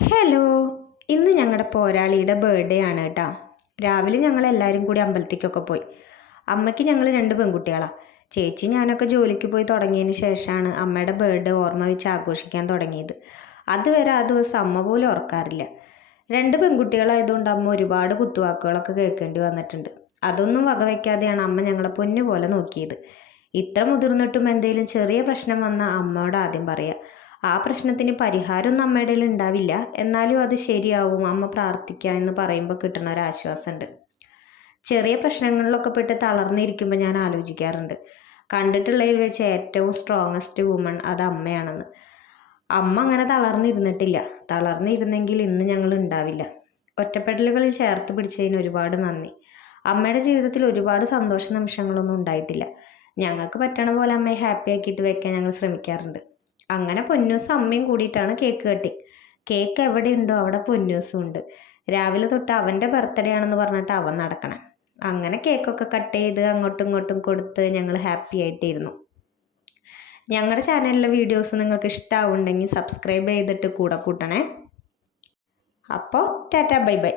Hello, ഇന്ന് ഞങ്ങളുടെ പോരാളിയുടെ birthday ആണ് കേട്ടോ. രാവിലെ ഞങ്ങൾ എല്ലാവരും കൂടി അമ്പലത്തേക്കൊക്കെ പോയി. അമ്മയ്ക്ക് ഞങ്ങൾ 2 പെൺകുട്ടികളാണ്. ചേച്ചി ഞാനൊക്കെ ജോലിക്ക് പോയി തുടങ്ങിയതിന് ശേഷമാണ് അമ്മയുടെ ബർത്ത്ഡേ ഓർമ്മ വെച്ച് ആഘോഷിക്കാൻ തുടങ്ങിയത്. അതുവരെ ആ ദിവസം അമ്മ പോലും ഓർക്കാറില്ല. 2 പെൺകുട്ടികളായതുകൊണ്ട് അമ്മ ഒരുപാട് കുത്തുവാക്കുകളൊക്കെ കേൾക്കേണ്ടി വന്നിട്ടുണ്ട്. അതൊന്നും വകവയ്ക്കാതെയാണ് അമ്മ ഞങ്ങളെ പൊന്നു പോലെ നോക്കിയത്. ഇത്ര മുതിർന്നിട്ടും എന്തെങ്കിലും ചെറിയ പ്രശ്നം വന്നാൽ അമ്മയോട് ആദ്യം പറയുക. ആ പ്രശ്നത്തിന് പരിഹാരമൊന്നും അമ്മയുടെ കയ്യിൽ ഉണ്ടാവില്ല, എന്നാലും അത് ശരിയാവും, അമ്മ പ്രാർത്ഥിക്കുക എന്ന് പറയുമ്പോൾ കിട്ടുന്ന ഒരു ആശ്വാസമുണ്ട്. ചെറിയ പ്രശ്നങ്ങളിലൊക്കെ പെട്ട് തളർന്നിരിക്കുമ്പോൾ ഞാൻ ആലോചിക്കാറുണ്ട്, കണ്ടിട്ടുള്ളതിൽ വെച്ച് ഏറ്റവും സ്ട്രോങ്ങസ്റ്റ് വുമൺ അത് അമ്മയാണെന്ന്. അമ്മ അങ്ങനെ തളർന്നിരുന്നിട്ടില്ല. തളർന്നിരുന്നെങ്കിൽ ഇന്ന് ഞങ്ങൾ ഉണ്ടാവില്ല. ഒറ്റപ്പെടലുകളിൽ ചേർത്ത് പിടിച്ചതിന് ഒരുപാട് നന്ദി. അമ്മയുടെ ജീവിതത്തിൽ ഒരുപാട് സന്തോഷ നിമിഷങ്ങളൊന്നും ഉണ്ടായിട്ടില്ല. ഞങ്ങൾക്ക് പറ്റണ പോലെ അമ്മയെ ഹാപ്പി ആക്കിയിട്ട് വെക്കാൻ ഞങ്ങൾ ശ്രമിക്കാറുണ്ട്. അങ്ങനെ പൊന്നൂസും അമ്മയും കൂടിയിട്ടാണ് കേക്ക് കട്ടിങ്. കേക്ക് എവിടെയുണ്ടോ അവിടെ പൊന്നൂസും ഉണ്ട്. രാവിലെ തൊട്ട് അവൻ്റെ ബർത്ത്ഡേ ആണെന്ന് പറഞ്ഞിട്ട് അവൻ നടക്കണം. അങ്ങനെ കേക്കൊക്കെ കട്ട് ചെയ്ത് അങ്ങോട്ടും ഇങ്ങോട്ടും കൊടുത്ത് ഞങ്ങൾ ഹാപ്പി ആയിട്ടിരുന്നു. ഞങ്ങളുടെ ചാനലിലെ വീഡിയോസ് നിങ്ങൾക്ക് ഇഷ്ടമാവുണ്ടെങ്കിൽ സബ്സ്ക്രൈബ് ചെയ്തിട്ട് കൂടെ കൂട്ടണേ. അപ്പോൾ ടാറ്റാ ബൈ ബൈ.